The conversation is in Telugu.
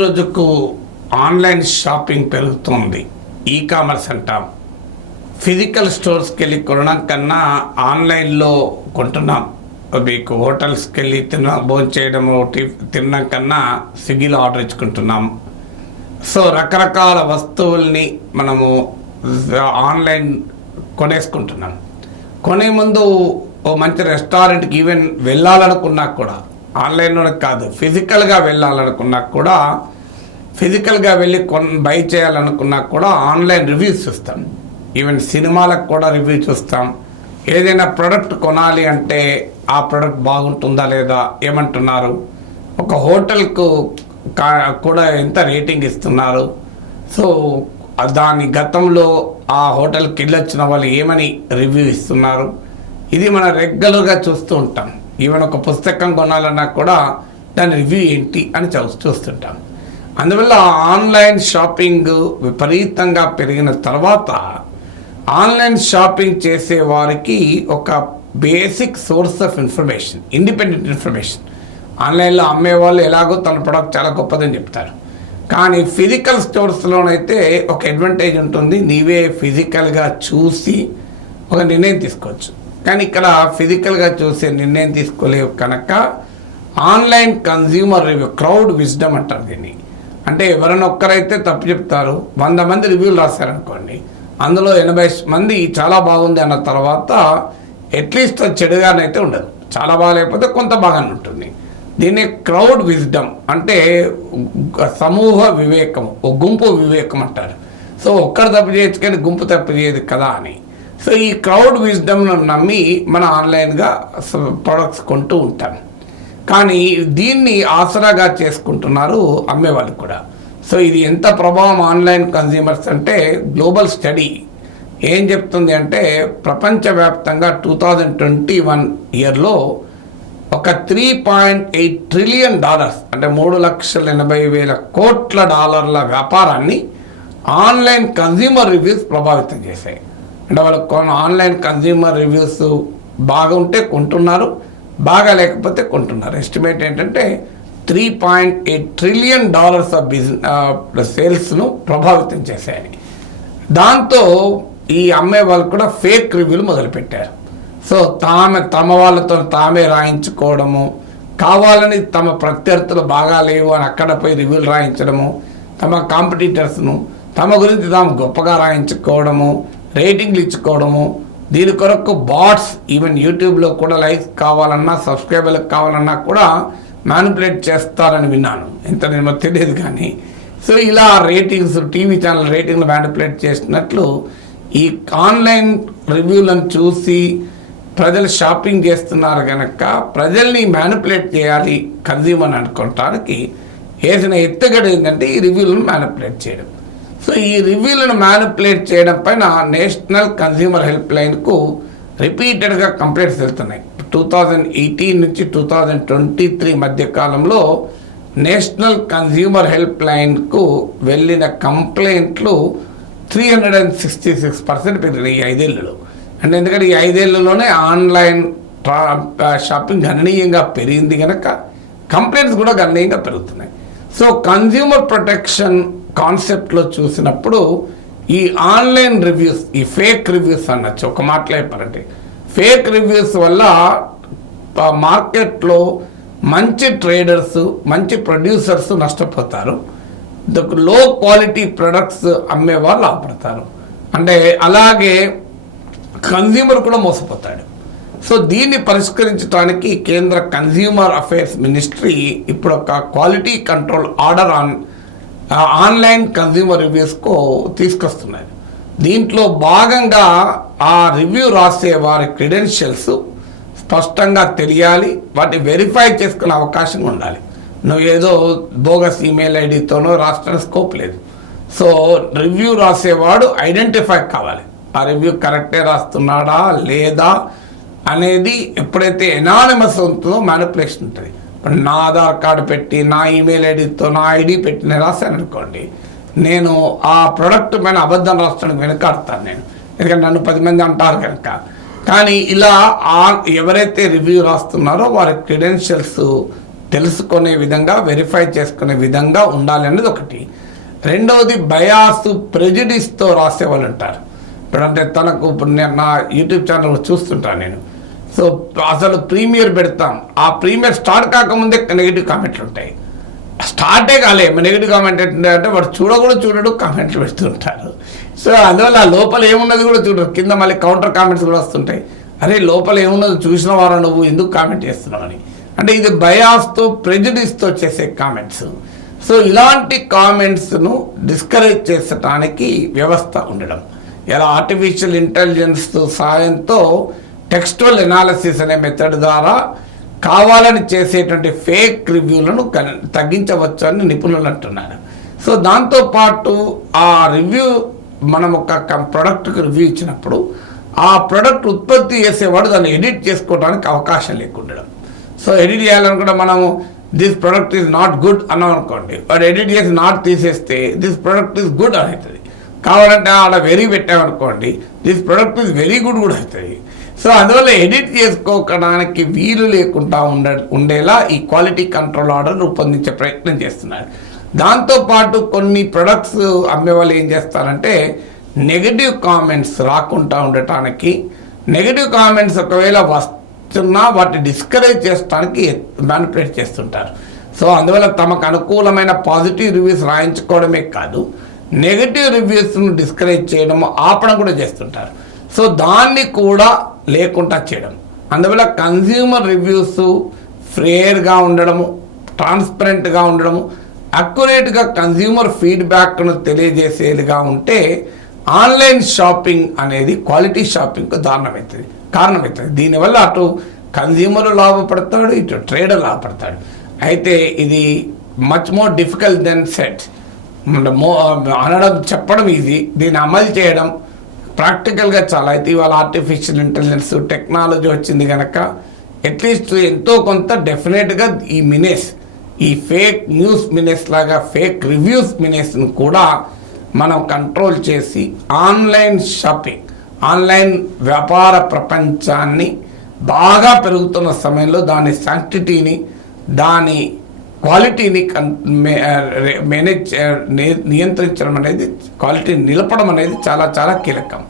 రోజుకు ఆన్లైన్ షాపింగ్ పెరుగుతోంది. ఈ కామర్స్ అంటాం. ఫిజికల్ స్టోర్స్కి వెళ్ళి కొనడం కన్నా ఆన్లైన్లో కొంటున్నాం. మీకు హోటల్స్కి వెళ్ళి తిన భోజనం చేయడం తినడం కన్నా స్విగ్గీలో ఆర్డర్ ఇచ్చుకుంటున్నాం. సో రకరకాల వస్తువుల్ని మనము ఆన్లైన్ కొనేసుకుంటున్నాం. కొనే ముందు ఓ మంచి రెస్టారెంట్కి ఈవెన్ వెళ్ళాలనుకున్నా కూడా ఆన్లైన్లో కాదు ఫిజికల్గా వెళ్ళాలనుకున్నా కూడా ఫిజికల్గా వెళ్ళి కొన్ బై చేయాలనుకున్నా కూడా ఆన్లైన్ రివ్యూస్ చూస్తాం. ఈవెన్ సినిమాలకు కూడా రివ్యూ చూస్తాం. ఏదైనా ప్రోడక్ట్ కొనాలి అంటే ఆ ప్రోడక్ట్ బాగుంటుందా లేదా ఏమంటున్నారు? ఒక హోటల్కు కూడా ఎంత రేటింగ్ ఇస్తున్నారు? సో దాని గతంలో ఆ హోటల్కి వెళ్ళొచ్చిన వాళ్ళు ఏమని రివ్యూ ఇస్తున్నారు? ఇది మనం రెగ్యులర్గా చూస్తూ ఉంటాం. ఈవెన్ ఒక పుస్తకం కొనాలన్నా కూడా దాని రివ్యూ ఏంటి అని చూ చూస్తుంటాం. అందువల్ల ఆన్లైన్ షాపింగ్ విపరీతంగా పెరిగిన తర్వాత ఆన్లైన్ షాపింగ్ చేసే వారికి ఒక basic source of information independent information. ఆన్లైన్లో అమ్మే వాళ్ళు ఎలాగో తన ప్రొడక్ట్ చాలా గొప్పదని చెప్తారు. కానీ ఫిజికల్ స్టోర్స్లోనైతే ఒక అడ్వాంటేజ్ ఉంటుంది. నీవే ఫిజికల్గా చూసి ఒక నిర్ణయం తీసుకోవచ్చు. కానీ ఇక్కడ ఫిజికల్గా చూసే నిర్ణయం తీసుకోలేవు కనుక online consumer review crowd wisdom అంటారు దీన్ని. అంటే ఎవరైనా ఒక్కరైతే తప్పు చెప్తారు. వంద మంది రివ్యూలు రాశారనుకోండి. అందులో ఎనభై మంది చాలా బాగుంది అన్న తర్వాత అట్లీస్ట్ చెడుగానైతే ఉండదు. చాలా బాగాలేకపోతే కొంత బాగానే ఉంటుంది. దీన్ని క్రౌడ్ విజ్డమ్ అంటే సమూహ వివేకం ఓ గుంపు వివేకం అంటారు. సో ఒక్కరు తప్పు చేయొచ్చు కానీ గుంపు తప్పు చేయదు కదా అని. సో ఈ క్రౌడ్ విజ్డమ్ను నమ్మి మన ఆన్లైన్గా ప్రొడక్ట్స్ కొంటూ ఉంటాం. కానీ దీన్ని ఆసరాగా చేసుకుంటున్నారు అమ్మేవాళ్ళు కూడా. సో ఇది ఎంత ప్రభావం ఆన్లైన్ కన్జ్యూమర్స్ అంటే గ్లోబల్ స్టడీ. ఏం చెప్తుంది అంటే ప్రపంచవ్యాప్తంగా టూ థౌజండ్ ట్వంటీ వన్ ఇయర్లో ఒక three point eight trillion dollars అంటే మూడు లక్షల ఎనభై వేల కోట్ల డాలర్ల వ్యాపారాన్ని ఆన్లైన్ కన్జ్యూమర్ రివ్యూస్ ప్రభావితం చేశాయి. అంటే వాళ్ళు కొన ఆన్లైన్ కన్జ్యూమర్ రివ్యూస్ బాగుంటే కొంటున్నారు బాగా లేకపోతే కొంటున్నారు. ఎస్టిమేట్ ఏంటంటే three point eight trillion dollars of business సేల్స్ను ప్రభావితం చేశాయని. దాంతో ఈ అమ్మే వాళ్ళు కూడా ఫేక్ రివ్యూలు మొదలుపెట్టారు. సో తామె తమ వాళ్ళతో తామే రాయించుకోవడము కావాలని తమ ప్రత్యర్థులు బాగా లేవు అని అక్కడ పోయి రివ్యూలు రాయించడము తమ కాంపిటీటర్స్ను తమ గురించి తాము గొప్పగా రాయించుకోవడము రేటింగ్లు ఇచ్చుకోవడము దీని కొరకు బాట్స్ ఈవెన్ యూట్యూబ్లో కూడా లైక్స్ కావాలన్నా సబ్స్క్రైబర్లకు కావాలన్నా కూడా మ్యానిపులేట్ చేస్తారని విన్నాను. ఎంత నేను తెలియదు కానీ. సో ఇలా రేటింగ్స్ టీవీ ఛానల్ రేటింగ్లు మ్యానిపులేట్ చేసినట్లు ఈ ఆన్లైన్ రివ్యూలను చూసి ప్రజలు షాపింగ్ చేస్తున్నారు కనుక ప్రజల్ని మ్యానిపులేట్ చేయాలి కన్జ్యూమర్ అనుకోవటానికి వేసిన ఎత్తుగడ ఏంటంటే ఈ రివ్యూలను మ్యానిపులేట్ చేయడం. సో ఈ రివ్యూలను మ్యానిపులేట్ చేయడం పైన నేషనల్ కన్జ్యూమర్ హెల్ప్ లైన్కు రిపీటెడ్గా కంప్లైంట్స్ వెళ్తున్నాయి. టూ థౌజండ్ ఎయిటీన్ నుంచి టూ థౌజండ్ ట్వంటీ త్రీ మధ్య కాలంలో నేషనల్ కన్జ్యూమర్ హెల్ప్ లైన్కు వెళ్ళిన కంప్లైంట్లు three hundred and sixty six percent పెరిగినాయి ఈ ఐదేళ్ళలో. అంటే ఎందుకంటే ఈ ఐదేళ్ళలోనే ఆన్లైన్ ట్రా షాపింగ్ గణనీయంగా పెరిగింది కనుక కంప్లైంట్స్ కూడా గణనీయంగా పెరుగుతున్నాయి. సో కన్జ్యూమర్ ప్రొటెక్షన్ కాన్సెప్ట్లో చూసినప్పుడు ఈ ఆన్లైన్ రివ్యూస్ ఈ ఫేక్ రివ్యూస్ అనొచ్చు. ఒక మాటలో చెప్పాలంటే ఫేక్ రివ్యూస్ వల్ల మార్కెట్లో మంచి ట్రేడర్స్ మంచి ప్రొడ్యూసర్స్ నష్టపోతారు. లో క్వాలిటీ ప్రొడక్ట్స్ అమ్మే వాళ్ళు ఆపడతారు. అంటే అలాగే కన్జ్యూమర్ కూడా మోసపోతాడు. సో దీన్ని పరిష్కరించడానికి కేంద్ర కన్జ్యూమర్ అఫైర్స్ మినిస్ట్రీ ఇప్పుడు ఒక quality control order on online consumer రివ్యూస్కు తీసుకొస్తున్నారు. దీంట్లో భాగంగా ఆ రివ్యూ రాసే వారి క్రెడెన్షియల్స్ స్పష్టంగా తెలియాలి వాటిని వెరిఫై చేసుకునే అవకాశం ఉండాలి. నువ్వు ఏదో బోగస్ ఈమెయిల్ ఐడితోనో రాష్ట్రానికి స్కోప్ లేదు. సో రివ్యూ రాసేవాడు ఐడెంటిఫై కావాలి. ఆ రివ్యూ కరెక్టే రాస్తున్నాడా లేదా అనేది ఎప్పుడైతే ఎనానిమస్ ఉంటుందో మ్యానిపులేషన్ ఉంటుంది. నా ఆధార్ కార్డు పెట్టి నా ఈమెయిల్ ఐడితో నా ఐడి పెట్టి నేను రాశాను అనుకోండి. నేను ఆ ప్రోడక్ట్ పైన అబద్ధం రాస్తానికి వెనకాడతాను నేను. ఎందుకంటే నన్ను పది మంది అంటారు కనుక. కానీ ఇలా ఆ ఎవరైతే రివ్యూ రాస్తున్నారో వారి క్రెడెన్షియల్స్ తెలుసుకునే విధంగా వెరిఫై చేసుకునే విధంగా ఉండాలి అనేది ఒకటి. రెండవది బయాస్ ప్రెజిడిస్తో రాసే వాళ్ళు ఉంటారు. ఇప్పుడంటే తనకు ఇప్పుడు నేను నా యూట్యూబ్ ఛానల్ చూస్తుంటాను నేను. సో అసలు ప్రీమియర్ పెడతాం. ఆ ప్రీమియర్ స్టార్ట్ కాకముందే నెగిటివ్ కామెంట్లు ఉంటాయి. స్టార్టే కాలే నెగిటివ్ కామెంట్ అంటే వాడు చూడకూడదు చూడడు కామెంట్లు పెడుతుంటారు సో అందువల్ల ఆ లోపల ఏమున్నది కూడా చూడరు. కింద మళ్ళీ కౌంటర్ కామెంట్స్ కూడా వస్తుంటాయి. అరే లోపల ఏమున్నది? చూసిన వారు నువ్వు? ఎందుకు కామెంట్ చేస్తున్నావు అని. అంటే ఇది బయాస్తో ప్రెజుడిస్తో చేసే కామెంట్స్. సో ఇలాంటి కామెంట్స్ను డిస్కరేజ్ చేసడానికి వ్యవస్థ ఉండడం. ఇలా ఆర్టిఫిషియల్ ఇంటెలిజెన్స్ సాయంతో టెక్స్టువల్ ఎనాలిసిస్ అనే మెథడ్ ద్వారా కావాలని చేసేటువంటి ఫేక్ రివ్యూలను తగ్గించవచ్చు అని నిపుణులు అంటున్నారు. సో దాంతోపాటు ఆ రివ్యూ మనం ఒక ప్రొడక్ట్కి రివ్యూ ఇచ్చినప్పుడు ఆ ప్రొడక్ట్ ఉత్పత్తి చేసేవాడు దాన్ని ఎడిట్ చేసుకోవడానికి అవకాశం లేకుండా సో ఎడిట్ చేయాలనుకుంటే మనము this product is not good అన్నాం అనుకోండి. వాడు ఎడిట్ చేసి నాట్ తీసేస్తే దిస్ ప్రొడక్ట్ ఈజ్ గుడ్ అని అవుతుంది. కావాలంటే ఆడ వెరీ పెట్టామనుకోండి this product is very good కూడా అవుతుంది. సో అందువల్ల ఎడిట్ చేసుకోవడానికి వీలు లేకుండా ఉండ ఉండేలా ఈ క్వాలిటీ కంట్రోల్ ఆర్డర్ రూపొందించే ప్రయత్నం చేస్తున్నారు. దాంతోపాటు కొన్ని ప్రొడక్ట్స్ అమ్మే వాళ్ళు ఏం చేస్తారంటే నెగటివ్ కామెంట్స్ రాకుండా ఉండటానికి నెగటివ్ కామెంట్స్ ఒకవేళ వస్తున్నా వాటిని డిస్కరేజ్ చేసడానికి మ్యానిపులేట్ చేస్తుంటారు. సో అందువల్ల తమకు అనుకూలమైన పాజిటివ్ రివ్యూస్ రాయించుకోవడమే కాదు నెగటివ్ రివ్యూస్ను డిస్కరేజ్ చేయడం ఆపడం కూడా చేస్తుంటారు. సో దాన్ని కూడా లేకుండా చేయడం. అందువల్ల కన్జ్యూమర్ రివ్యూస్ ఫేర్గా ఉండడము ట్రాన్స్పరెంట్గా ఉండడము అక్యురేట్గా కన్జ్యూమర్ ఫీడ్బ్యాక్ను తెలియజేసేదిగా ఉంటే ఆన్లైన్ షాపింగ్ అనేది క్వాలిటీ షాపింగ్కు దారుణమవుతుంది కారణమవుతుంది దీనివల్ల అటు కన్జ్యూమర్ లాభపడతాడు ఇటు ట్రేడర్ లాభపడతాడు. అయితే ఇది మచ్ మోర్ డిఫికల్ట్ దెన్ సెట్ మో అనడం చెప్పడం ఈజీ దీన్ని అమలు చేయడం ప్రాక్టికల్గా చాలా. అయితే ఇవాళ ఆర్టిఫిషియల్ ఇంటెలిజెన్స్ టెక్నాలజీ వచ్చింది కనుక అట్లీస్ట్ ఎంతో కొంత డెఫినెట్గా ఈ మినేస్ ఈ ఫేక్ న్యూస్ మినేస్ లాగా ఫేక్ రివ్యూస్ మినేస్ను కూడా మనం కంట్రోల్ చేసి ఆన్లైన్ షాపింగ్ ఆన్లైన్ వ్యాపార ప్రపంచాన్ని బాగా పెరుగుతున్న సమయంలో దాని శాంక్టిటీని దాని క్వాలిటీని మే- మేనేజ్ ని- నియంత్రించడం అనేది క్వాలిటీని నిలపడం అనేది చాలా చాలా కీలకం.